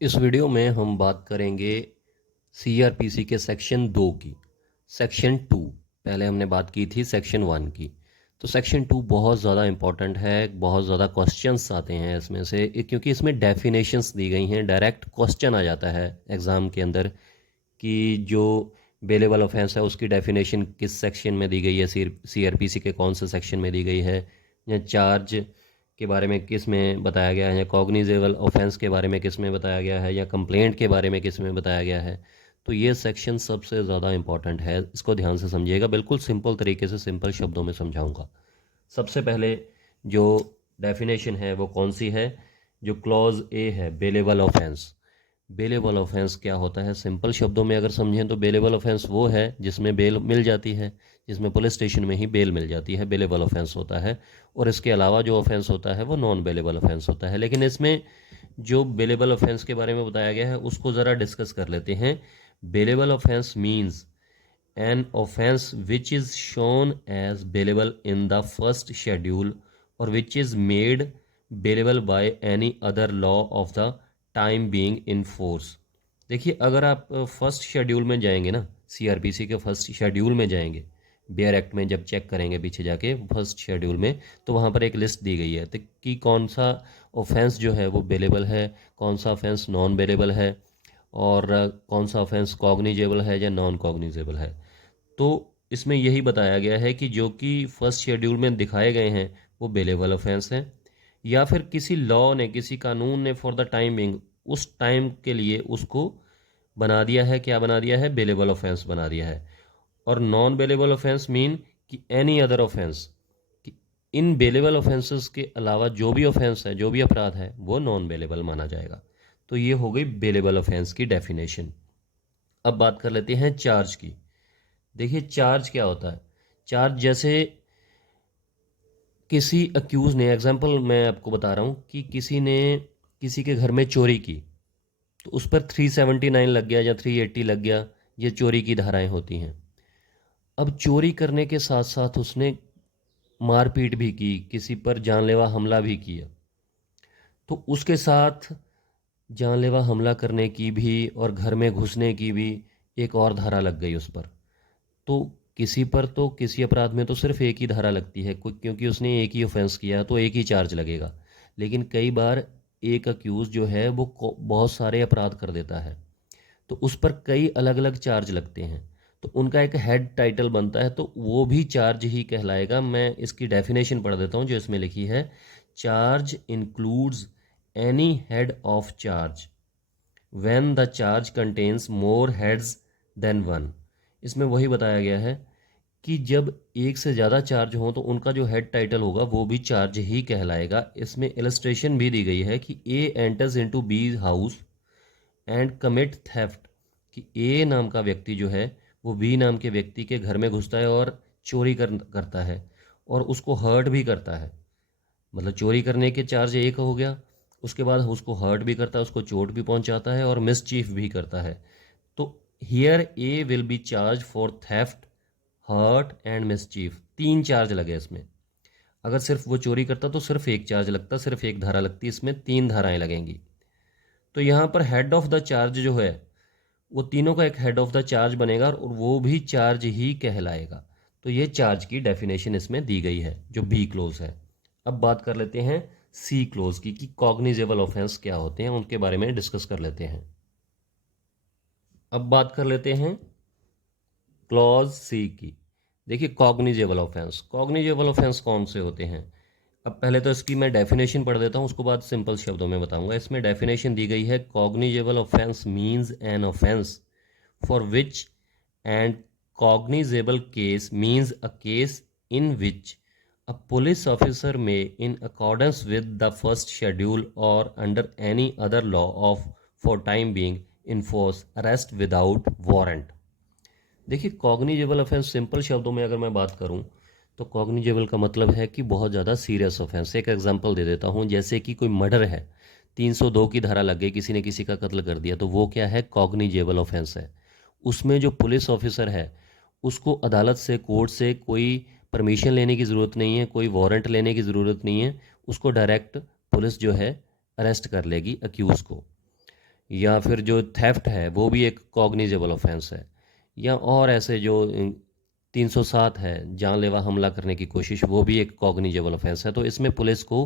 इस वीडियो में हम बात करेंगे सीआरपीसी के सेक्शन 2 की। सेक्शन 2 पहले हमने बात की थी सेक्शन 1 की। तो सेक्शन 2 बहुत ज़्यादा इम्पॉर्टेंट है, बहुत ज़्यादा क्वेश्चंस आते हैं इसमें से, क्योंकि इसमें डेफिनेशंस दी गई हैं। डायरेक्ट क्वेश्चन आ जाता है एग्ज़ाम के अंदर कि जो बेलेबल ऑफेंस है उसकी डेफिनेशन किस सेक्शन में दी गई है, सीआरपीसी के कौन से सेक्शन में दी गई है, या चार्ज के बारे में किस में बताया गया है, या कॉग्निजेबल ऑफेंस के बारे में किस में बताया गया है, या कंप्लेंट के बारे में किस में बताया गया है। तो ये सेक्शन सबसे ज़्यादा इंपॉर्टेंट है, इसको ध्यान से समझिएगा। बिल्कुल सिंपल तरीके से सिंपल शब्दों में समझाऊंगा। सबसे पहले जो डेफिनेशन है वो कौन सी है? जो क्लॉज ए है, बेलेबल ऑफेंस। बेलेबल ऑफेंस क्या होता है? सिंपल शब्दों में अगर समझें तो बेलेबल ऑफेंस वो है जिसमें बेल मिल जाती है, जिसमें पुलिस स्टेशन में ही बेल मिल जाती है, बेलेबल ऑफेंस होता है। और इसके अलावा जो ऑफेंस होता है वो नॉन बेलेबल ऑफेंस होता है। लेकिन इसमें जो बेलेबल ऑफेंस के बारे में बताया गया है उसको ज़रा डिस्कस कर लेते हैं। Bailable offence means an offense which is shown as bailable in the first schedule or which is made bailable by any other law of the time being in force। देखिए, अगर आप फर्स्ट शेड्यूल में जाएंगे ना, CrPC के first schedule में जाएंगे, bare act में जब चेक करेंगे पीछे जाके फर्स्ट शेड्यूल में, तो वहाँ पर एक लिस्ट दी गई है तो कि कौन सा ऑफेंस जो है वो बेलेबल है, कौन सा ऑफेंस नॉन बेलेबल है, और कौन सा ऑफेंस कॉग्निजेबल है या नॉन कॉग्निजेबल है। तो इसमें यही बताया गया है कि जो कि फर्स्ट शेड्यूल में दिखाए गए हैं वो बेलेबल ऑफेंस हैं, या फिर किसी लॉ ने, किसी कानून ने फॉर द टाइमिंग उस टाइम के लिए उसको बना दिया है, क्या बना दिया है? बेलेबल ऑफेंस बना दिया है। और नॉन बेलेबल ऑफेंस मीन कि एनी अदर ऑफेंस, कि इन बेलेबल ऑफेंसेस के अलावा जो भी ऑफेंस है, जो भी अपराध है, वो नॉन बेलेबल माना जाएगा। तो ये हो गई बेलेबल ऑफेंस की डेफिनेशन। अब बात कर लेते हैं चार्ज की। देखिए, चार्ज क्या होता है? चार्ज जैसे किसी अक्यूज ने, एग्जांपल मैं आपको बता रहा हूँ कि किसी ने किसी के घर में चोरी की, तो उस पर 379 लग गया या 380 लग गया। ये चोरी की धाराएं होती हैं। अब चोरी करने के साथ साथ उसने मारपीट भी की, किसी पर जानलेवा हमला भी किया, तो उसके साथ जानलेवा हमला करने की भी और घर में घुसने की भी एक और धारा लग गई उस पर। तो किसी पर तो किसी अपराध में तो सिर्फ एक ही धारा लगती है, क्योंकि उसने एक ही ऑफेंस किया तो एक ही चार्ज लगेगा। लेकिन कई बार एक अक्यूज जो है वो बहुत सारे अपराध कर देता है, तो उस पर कई अलग अलग चार्ज लगते हैं, तो उनका एक हेड टाइटल बनता है, तो वो भी चार्ज ही कहलाएगा। मैं इसकी डेफिनेशन पढ़ देता हूँ जो इसमें लिखी है। Charge includes any head of charge when the charge contains more heads than one. इसमें वही बताया गया है कि जब एक से ज़्यादा चार्ज हो तो उनका जो हेड टाइटल होगा वो भी चार्ज ही कहलाएगा। इसमें इलस्ट्रेशन भी दी गई है कि A enters into B house and commit theft, कि ए नाम का व्यक्ति जो है वो बी नाम के व्यक्ति के घर में घुसता है और चोरी करता है, और उसको हर्ट भी करता है। मतलब चोरी करने के चार्ज एक हो गया, उसके बाद उसको हर्ट भी करता है, उसको चोट भी पहुंचाता है और मिसचीफ भी करता है। तो here A will be charge for theft, hurt and mischief. तीन चार्ज लगे इसमें। अगर सिर्फ वो चोरी करता तो सिर्फ एक चार्ज लगता, सिर्फ एक धारा लगती, इसमें तीन धाराएं लगेंगी। तो यहाँ पर हेड ऑफ द चार्ज जो है वो तीनों का एक हेड ऑफ द चार्ज बनेगा और वो भी चार्ज ही कहलाएगा। तो ये चार्ज की डेफिनेशन इसमें दी गई है जो बी क्लोज है। अब बात कर लेते हैं सी क्लोज की, कि कॉग्निजेबल ऑफेंस क्या होते हैं, उनके बारे में डिस्कस कर लेते हैं। अब बात कर लेते हैं क्लॉज सी की। देखिए, कॉग्निजेबल ऑफेंस, कॉग्निजेबल ऑफेंस कौन से होते हैं? अब पहले तो इसकी मैं डेफिनेशन पढ़ देता हूँ, उसके बाद सिंपल शब्दों में बताऊंगा। इसमें डेफिनेशन दी गई है, cognizable offence means an offence for which and cognizable case means a case in which a police officer may, in accordance with the first schedule or under any other law of for time being, enforce arrest without warrant। देखिए, cognizable offence simple शब्दों में अगर मैं बात करूं तो cognizable का मतलब है कि बहुत ज़्यादा सीरियस ऑफेंस। एक एग्जांपल दे देता हूं, जैसे कि कोई मर्डर है, 302 की धारा लग गई, किसी ने किसी का कत्ल कर दिया, तो वो क्या है? कॉग्निजेबल ऑफेंस है। उसमें जो पुलिस ऑफिसर है उसको अदालत से, कोर्ट से कोई परमिशन लेने की ज़रूरत नहीं है, कोई वारंट लेने की ज़रूरत नहीं है, उसको डायरेक्ट पुलिस जो है अरेस्ट कर लेगी अक्यूज़ को। या फिर जो थेफ्ट है वो भी एक कॉग्निजेबल ऑफेंस है, या और ऐसे जो 307 है जानलेवा हमला करने की कोशिश, वो भी एक कॉग्निजेबल ऑफेंस है। तो इसमें पुलिस को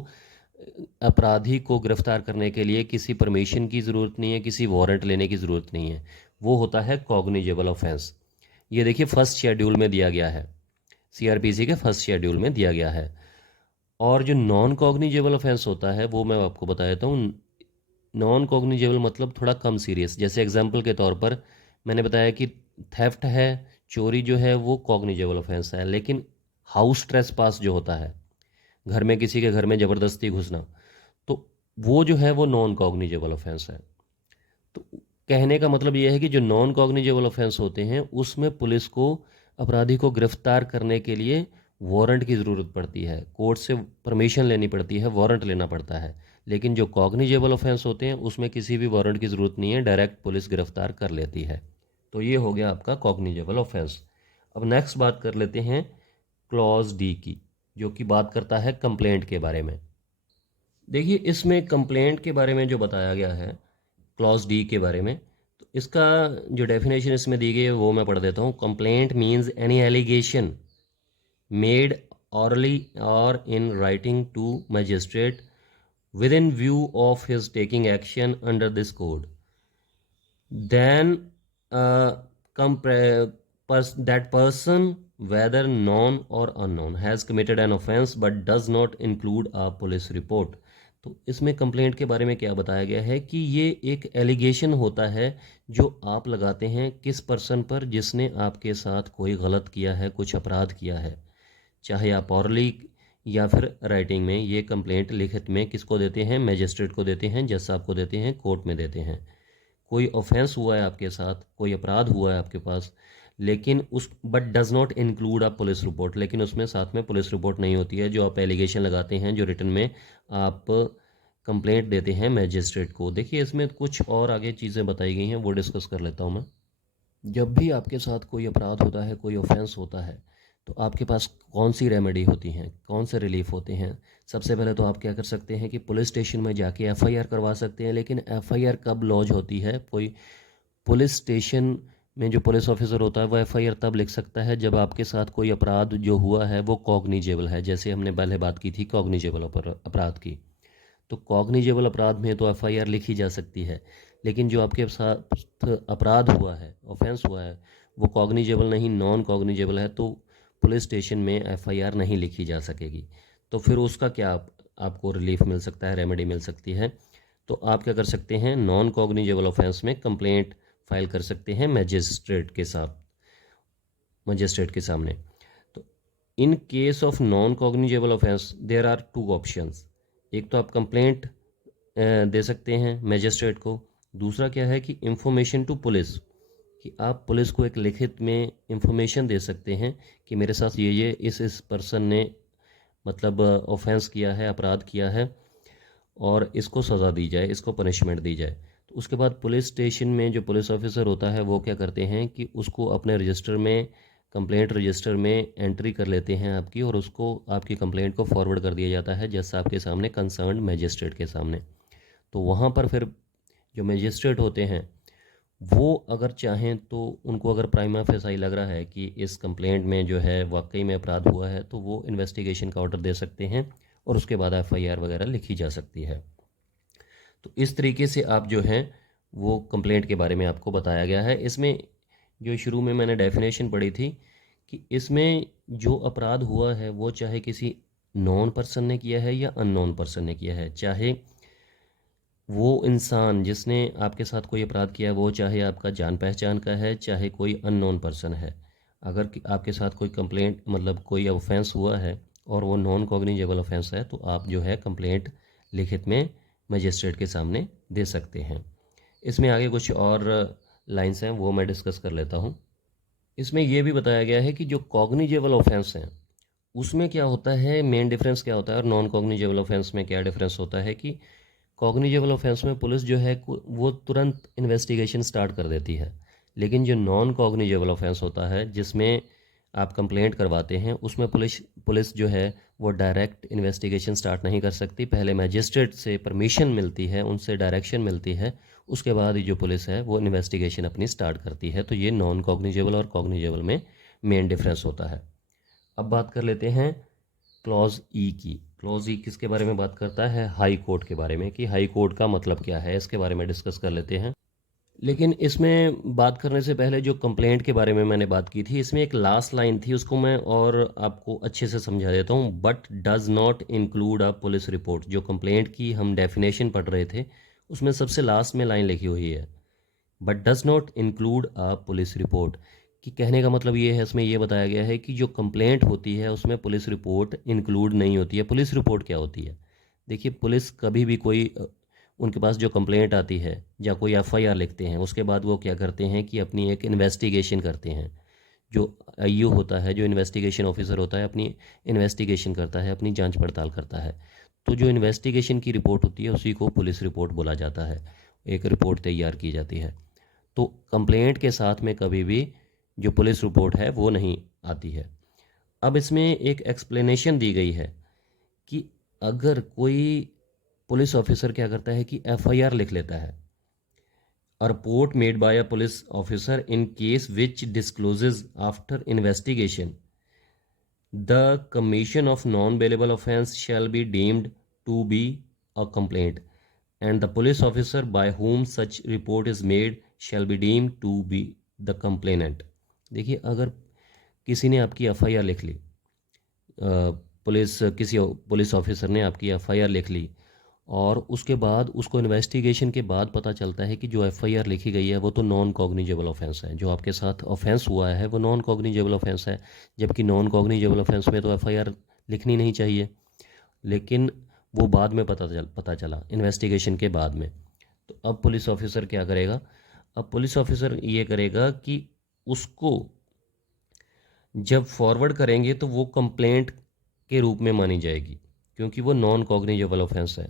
अपराधी को गिरफ्तार करने के लिए किसी परमिशन की ज़रूरत नहीं है, किसी वारंट लेने की ज़रूरत नहीं है, वो होता है कॉग्निजेबल ऑफेंस। ये देखिए फर्स्ट शेड्यूल में दिया गया है, सीआरपीसी के फर्स्ट शेड्यूल में दिया गया है। और जो नॉन कॉग्निजेबल ऑफेंस होता है वो मैं आपको बता देता हूँ। नॉन कॉग्निजेबल मतलब थोड़ा कम सीरियस। जैसे एग्जांपल के तौर पर मैंने बताया कि थेफ्ट है, चोरी जो है वो कॉग्निजेबल ऑफेंस है, लेकिन हाउस ट्रेसपास जो होता है, घर में किसी के घर में ज़बरदस्ती घुसना, तो वो जो है वो नॉन कॉग्निजेबल ऑफेंस है। तो कहने का मतलब ये है कि जो नॉन कॉग्निजेबल ऑफेंस होते हैं उसमें पुलिस को अपराधी को गिरफ्तार करने के लिए वारंट की ज़रूरत पड़ती है, कोर्ट से परमिशन लेनी पड़ती है, वारंट लेना पड़ता है। लेकिन जो कॉग्निजेबल ऑफेंस होते हैं उसमें किसी भी वारंट की ज़रूरत नहीं है, डायरेक्ट पुलिस गिरफ्तार कर लेती है। तो ये हो गया आपका कॉग्निजेबल ऑफेंस। अब नेक्स्ट बात कर लेते हैं क्लॉज डी की, जो कि बात करता है कंप्लेंट के बारे में। देखिए इसमें कंप्लेंट के बारे में जो बताया गया है क्लॉज डी के बारे में, तो इसका जो डेफिनेशन इसमें दी गई है वो मैं पढ़ देता हूँ। Complaint means any allegation made orally or in writing to magistrate within view of his taking action under this code, then that person, whether known or unknown, has committed an offense but does not include a police report। तो इसमें complaint के बारे में क्या बताया गया है कि ये एक एलिगेशन होता है जो आप लगाते हैं किस पर्सन पर जिसने आपके साथ कोई गलत किया है, कुछ अपराध किया है। चाहे आप ऑरली या फिर राइटिंग में, ये कंप्लेंट लिखित में किसको देते हैं, मजिस्ट्रेट को देते हैं, जज साहब को देते हैं, कोर्ट में देते हैं। कोई ऑफेंस हुआ है आपके साथ, कोई अपराध हुआ है आपके पास, लेकिन उस but does not include a police report, लेकिन उसमें साथ में पुलिस रिपोर्ट नहीं होती है। जो आप एलिगेशन लगाते हैं, जो रिटन में आप कंप्लेंट देते हैं मैजिस्ट्रेट को। देखिए इसमें कुछ और आगे चीज़ें बताई गई हैं, वो डिस्कस कर लेता हूँ मैं। जब भी आपके साथ कोई अपराध होता है, कोई ऑफेंस होता है, तो आपके पास कौन सी रेमेडी होती हैं, कौन से रिलीफ होते हैं। सबसे पहले तो आप क्या कर सकते हैं कि पुलिस स्टेशन में जाके एफआईआर करवा सकते हैं। लेकिन एफआईआर कब लॉज होती है, कोई पुलिस स्टेशन में जो पुलिस ऑफिसर होता है वो एफआईआर तब लिख सकता है जब आपके साथ कोई अपराध जो हुआ है वो कॉग्निजेबल है। जैसे हमने पहले बात की थी कॉग्निजेबल अपराध की, तो कॉग्निजेबल अपराध में तो एफआईआर लिखी जा सकती है। लेकिन जो आपके साथ अपराध हुआ है, ऑफेंस हुआ है, वो कॉग्निजेबल नहीं, नॉन कॉग्निजेबल है, तो पुलिस स्टेशन में एफआईआर नहीं लिखी जा सकेगी। तो फिर उसका क्या आपको रिलीफ मिल सकता है, रेमेडी मिल सकती है। तो आप क्या कर सकते हैं, नॉन कॉग्निजेबल ऑफेंस में कंप्लेंट फाइल कर सकते हैं मजिस्ट्रेट के सामने। तो in case of non cognizable offence there are two options. एक तो आप कंप्लेंट दे सकते हैं मजिस्ट्रेट को। दूसरा क्या है कि इंफॉर्मेशन टू पुलिस, कि आप पुलिस को एक लिखित में इंफॉर्मेशन दे सकते हैं कि मेरे साथ ये इस पर्सन ने मतलब ऑफेंस किया है, अपराध किया है, और इसको सज़ा दी जाए, इसको पनिशमेंट दी जाए। तो उसके बाद पुलिस स्टेशन में जो पुलिस ऑफिसर होता है वो क्या करते हैं कि उसको अपने रजिस्टर में, कंप्लेंट रजिस्टर में एंट्री कर लेते हैं आपकी, और उसको आपकी कंप्लेंट को फॉरवर्ड कर दिया जाता है जज साहब के सामने, कंसर्न मैजिस्ट्रेट के सामने। तो वहाँ पर फिर जो मैजिस्ट्रेट होते हैं वो अगर चाहें तो उनको अगर प्राइमा फेसाई लग रहा है कि इस कंप्लेंट में जो है वाकई में अपराध हुआ है, तो वो इन्वेस्टिगेशन का ऑर्डर दे सकते हैं और उसके बाद एफआईआर वगैरह लिखी जा सकती है। तो इस तरीके से आप जो है वो कंप्लेंट के बारे में आपको बताया गया है। इसमें जो शुरू में मैंने डेफिनेशन पढ़ी थी कि इसमें जो अपराध हुआ है वो चाहे किसी नॉन पर्सन ने किया है या अननोन पर्सन ने किया है, चाहे वो इंसान जिसने आपके साथ कोई अपराध किया है वो चाहे आपका जान पहचान का है, चाहे कोई अननोन पर्सन है, अगर आपके साथ कोई कंप्लेंट मतलब कोई ऑफेंस हुआ है और वो नॉन कॉग्निजेबल ऑफेंस है, तो आप जो है कंप्लेंट लिखित में मजिस्ट्रेट के सामने दे सकते हैं। इसमें आगे कुछ और लाइंस हैं वो मैं डिस्कस कर लेता हूँ। इसमें यह भी बताया गया है कि जो कॉग्निजेबल ऑफेंस हैं उसमें क्या होता है, मेन डिफरेंस क्या होता है, और नॉन कॉग्निजेबल ऑफेंस में क्या डिफरेंस होता है। कि कॉग्निजेबल ऑफेंस में पुलिस जो है वो तुरंत इन्वेस्टिगेशन स्टार्ट कर देती है, लेकिन जो नॉन कॉग्निजेबल ऑफेंस होता है जिसमें आप कंप्लेंट करवाते हैं उसमें पुलिस जो है वो डायरेक्ट इन्वेस्टिगेशन स्टार्ट नहीं कर सकती। पहले मैजिस्ट्रेट से परमिशन मिलती है, उनसे डायरेक्शन मिलती है, उसके बाद ही जो पुलिस है वो इन्वेस्टिगेशन अपनी स्टार्ट करती है। तो ये नॉन कॉग्निजेबल और कॉग्निजेबल में मेन डिफरेंस होता है। अब बात कर लेते हैं क्लॉज ई की। क्लॉज ई किसके बारे में बात करता है? हाई कोर्ट के बारे में, कि हाई कोर्ट का मतलब क्या है, इसके बारे में डिस्कस कर लेते हैं। लेकिन इसमें बात करने से पहले जो कंप्लेंट के बारे में मैंने बात की थी, इसमें एक लास्ट लाइन थी, उसको मैं और आपको अच्छे से समझा देता हूँ। But does not include a police report. जो कंप्लेंट की हम डेफिनेशन पढ़ रहे थे, उसमें सबसे लास्ट में लाइन लिखी हुई है, but does not include a police report. कि कहने का मतलब ये है, इसमें ये बताया गया है कि जो कंप्लेंट होती है उसमें पुलिस रिपोर्ट इंक्लूड नहीं होती है। पुलिस रिपोर्ट क्या होती है? देखिए, पुलिस कभी भी कोई उनके पास जो कंप्लेंट आती है या कोई एफआईआर लिखते हैं, उसके बाद वो क्या करते हैं कि अपनी एक इन्वेस्टिगेशन करते हैं। जो आईयू होता है, जो इन्वेस्टिगेशन ऑफिसर होता है, अपनी इन्वेस्टिगेशन करता है, अपनी जांच पड़ताल करता है। तो जो इन्वेस्टिगेशन की रिपोर्ट होती है उसी को पुलिस रिपोर्ट बोला जाता है। एक रिपोर्ट तैयार की जाती है। तो कंप्लेंट के साथ में कभी भी जो पुलिस रिपोर्ट है वो नहीं आती है। अब इसमें एक एक्सप्लेनेशन दी गई है कि अगर कोई पुलिस ऑफिसर क्या करता है कि एफआईआर लिख लेता है, a report made by a police officer in case which discloses after investigation the commission of non-bailable offence shall be deemed to be a complaint, and the police officer by whom such report is made shall be deemed to be the complainant। देखिए, अगर किसी ने आपकी FIR लिख ली, किसी police officer ने आपकी FIR लिख ली, और उसके बाद उसको इन्वेस्टिगेशन के बाद पता चलता है कि जो एफआईआर लिखी गई है वो तो नॉन कॉग्निजेबल ऑफेंस है, जो आपके साथ ऑफेंस हुआ है वो नॉन कॉग्निजेबल ऑफेंस है। जबकि नॉन कॉग्निजेबल ऑफेंस में तो एफआईआर लिखनी नहीं चाहिए, लेकिन वो बाद में पता चला इन्वेस्टिगेशन के बाद में। तो अब पुलिस ऑफिसर क्या करेगा? अब पुलिस ऑफिसर ये करेगा कि उसको जब फॉरवर्ड करेंगे तो वो कंप्लेंट के रूप में मानी जाएगी, क्योंकि वो नॉन कॉग्निजेबल ऑफेंस है।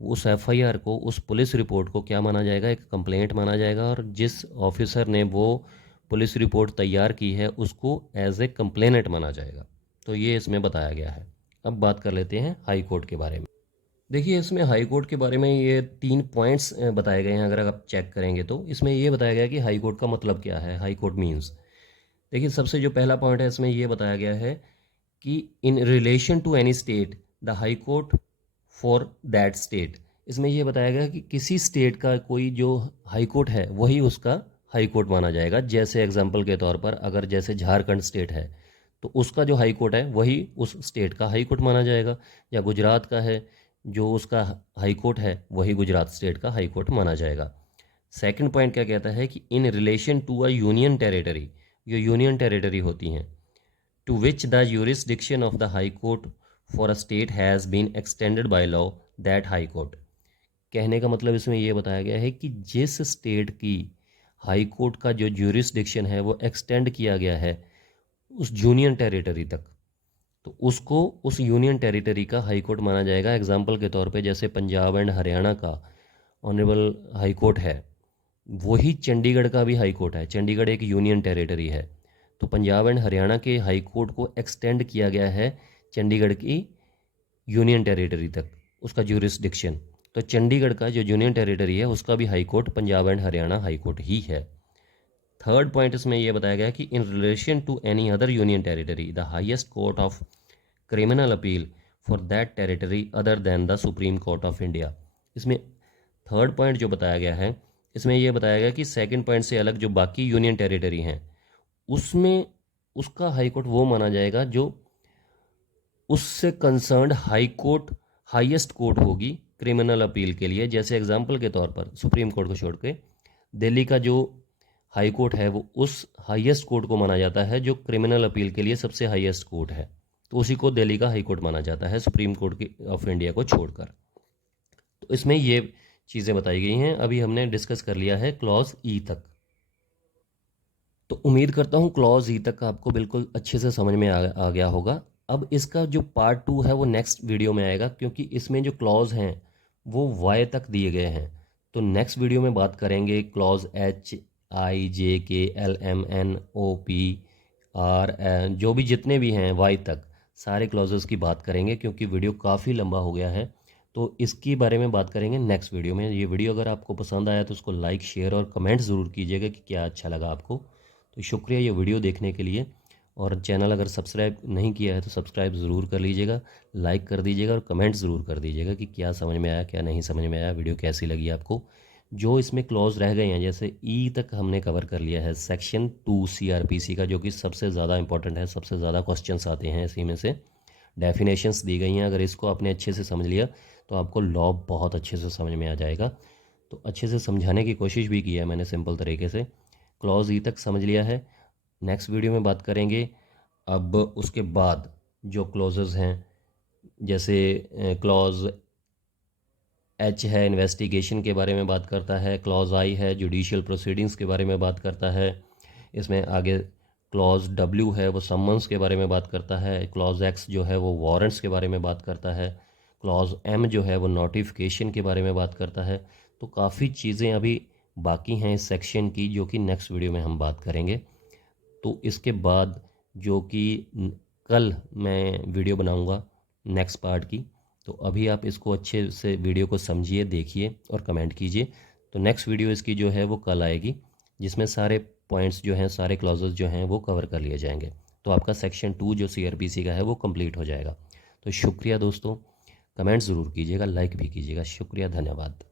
उस एफआईआर को, उस पुलिस रिपोर्ट को क्या माना जाएगा? एक कंप्लेंट माना जाएगा, और जिस ऑफिसर ने वो पुलिस रिपोर्ट तैयार की है उसको एज ए कंप्लेनेंट माना जाएगा। तो ये इसमें बताया गया है। अब बात कर लेते हैं हाई कोर्ट के बारे में। देखिए, इसमें हाई कोर्ट के बारे में ये 3 पॉइंट्स बताए गए हैं। अगर आप चेक करेंगे तो इसमें ये बताया गया है कि हाई कोर्ट का मतलब क्या है, हाई कोर्ट मीन्स। देखिए, सबसे जो पहला पॉइंट है इसमें ये बताया गया है कि in relation to any state the high court for that state. इसमें ये बताया गया कि किसी स्टेट का कोई जो हाई कोर्ट है वही उसका हाई कोर्ट माना जाएगा। जैसे एग्जांपल के तौर पर, अगर जैसे झारखंड स्टेट है तो उसका जो हाई कोर्ट है वही उस स्टेट का हाई कोर्ट माना जाएगा। या गुजरात का है, जो उसका हाई कोर्ट है वही गुजरात स्टेट का हाई कोर्ट माना जाएगा। सेकंड पॉइंट क्या कहता है कि in relation to a union territory, जो यूनियन टेरिटरी होती हैं, to which the jurisdiction of the High Court for a state has been extended by law, that High Court। कहने का मतलब इसमें यह बताया गया है कि जिस स्टेट की हाई कोर्ट का जो ज्यूरिसडिक्शन है वो एक्सटेंड किया गया है उस यूनियन टेरिटरी तक, तो उसको उस यूनियन टेरिटरी का हाई कोर्ट माना जाएगा। एग्जांपल के तौर पे जैसे पंजाब एंड हरियाणा का ऑनरेबल हाई कोर्ट है, वही चंडीगढ़ का भी हाई कोर्ट है। चंडीगढ़ एक यूनियन टेरिटरी है, तो पंजाब एंड हरियाणा के हाई कोर्ट को एक्सटेंड किया गया है चंडीगढ़ की यूनियन टेरिटरी तक, उसका ज्यूरिसडिक्शन। तो चंडीगढ़ का जो यूनियन टेरिटरी है उसका भी high court Punjab and Haryana high court ही है। थर्ड पॉइंट इसमें यह बताया गया कि in relation to any other union territory the highest court of criminal appeal for that territory other than the Supreme Court of India. इसमें थर्ड पॉइंट जो बताया गया है, इसमें यह बताया गया कि सेकंड पॉइंट से अलग जो बाकी यूनियन टेरिटरी हैं उसमें उसका हाई कोर्ट वो माना जाएगा जो उससे concerned high court, highest court होगी क्रिमिनल अपील के लिए। जैसे एग्जांपल के तौर पर सुप्रीम कोर्ट को छोड़ के दिल्ली का जो हाई कोर्ट है वो उस हाईएस्ट कोर्ट को माना जाता है जो क्रिमिनल अपील के लिए सबसे हाईएस्ट कोर्ट है, तो उसी को दिल्ली का हाई कोर्ट माना जाता है सुप्रीम कोर्ट ऑफ इंडिया को छोड़कर। तो इसमें ये चीज़ें बताई गई हैं। अभी हमने डिस्कस कर लिया है क्लॉज ई तक। तो उम्मीद करता हूँ क्लॉज ई तक आपको बिल्कुल अच्छे से समझ में आ गया होगा। अब इसका जो पार्ट 2 है वो नेक्स्ट वीडियो में आएगा, क्योंकि इसमें जो क्लॉज हैं वो वाई तक दिए गए हैं। तो नेक्स्ट वीडियो में बात करेंगे clause H, I, J, K, L, M, N, O, P, R, जो भी जितने भी हैं वाई तक सारे क्लॉजेस की बात करेंगे, क्योंकि वीडियो काफ़ी लंबा हो गया है। तो इसके बारे में बात करेंगे नेक्स्ट वीडियो में। ये वीडियो अगर आपको पसंद आया तो उसको लाइक, शेयर और कमेंट ज़रूर कीजिएगा कि क्या अच्छा लगा आपको। तो शुक्रिया ये वीडियो देखने के लिए, और चैनल अगर सब्सक्राइब नहीं किया है तो सब्सक्राइब ज़रूर कर लीजिएगा, लाइक कर दीजिएगा और कमेंट ज़रूर कर दीजिएगा कि क्या समझ में आया, क्या नहीं समझ में आया, वीडियो कैसी लगी आपको। जो इसमें क्लॉज रह गए हैं, जैसे ई तक हमने कवर कर लिया है सेक्शन 2 सीआरपीसी का, जो कि सबसे ज़्यादा इंपॉर्टेंट है, सबसे ज़्यादा क्वेश्चंस आते हैं इसी में से। डेफिनेशंस दी गई हैं, अगर इसको आपने अच्छे से समझ लिया तो आपको लॉ बहुत अच्छे से समझ में आ जाएगा। तो अच्छे से समझाने की कोशिश भी की है मैंने सिंपल तरीके से। क्लॉज ई तक समझ लिया है, नेक्स्ट वीडियो में बात करेंगे अब उसके बाद जो क्लॉजेज हैं, जैसे क्लॉज एच है इन्वेस्टिगेशन के बारे में बात करता है, क्लॉज आई है जुडिशियल प्रोसीडिंग्स के बारे में बात करता है, इसमें आगे क्लॉज डब्ल्यू है वो समन्स के बारे में बात करता है, क्लॉज एक्स जो है वो वारंट्स के बारे में बात करता है, क्लॉज एम जो है वो नोटिफिकेशन के बारे में बात करता है। तो काफ़ी चीज़ें अभी बाकी हैं इस सेक्शन की, जो कि नेक्स्ट वीडियो में हम बात करेंगे। तो इसके बाद जो कि कल मैं वीडियो बनाऊंगा नेक्स्ट पार्ट की, तो अभी आप इसको अच्छे से वीडियो को समझिए, देखिए और कमेंट कीजिए। तो नेक्स्ट वीडियो इसकी जो है वो कल आएगी, जिसमें सारे पॉइंट्स जो हैं, सारे क्लॉजेस जो हैं वो कवर कर लिए जाएंगे। तो आपका सेक्शन 2 जो सीआरपीसी का है वो कंप्लीट हो जाएगा। तो शुक्रिया दोस्तों, कमेंट ज़रूर कीजिएगा, लाइक भी कीजिएगा। शुक्रिया, धन्यवाद।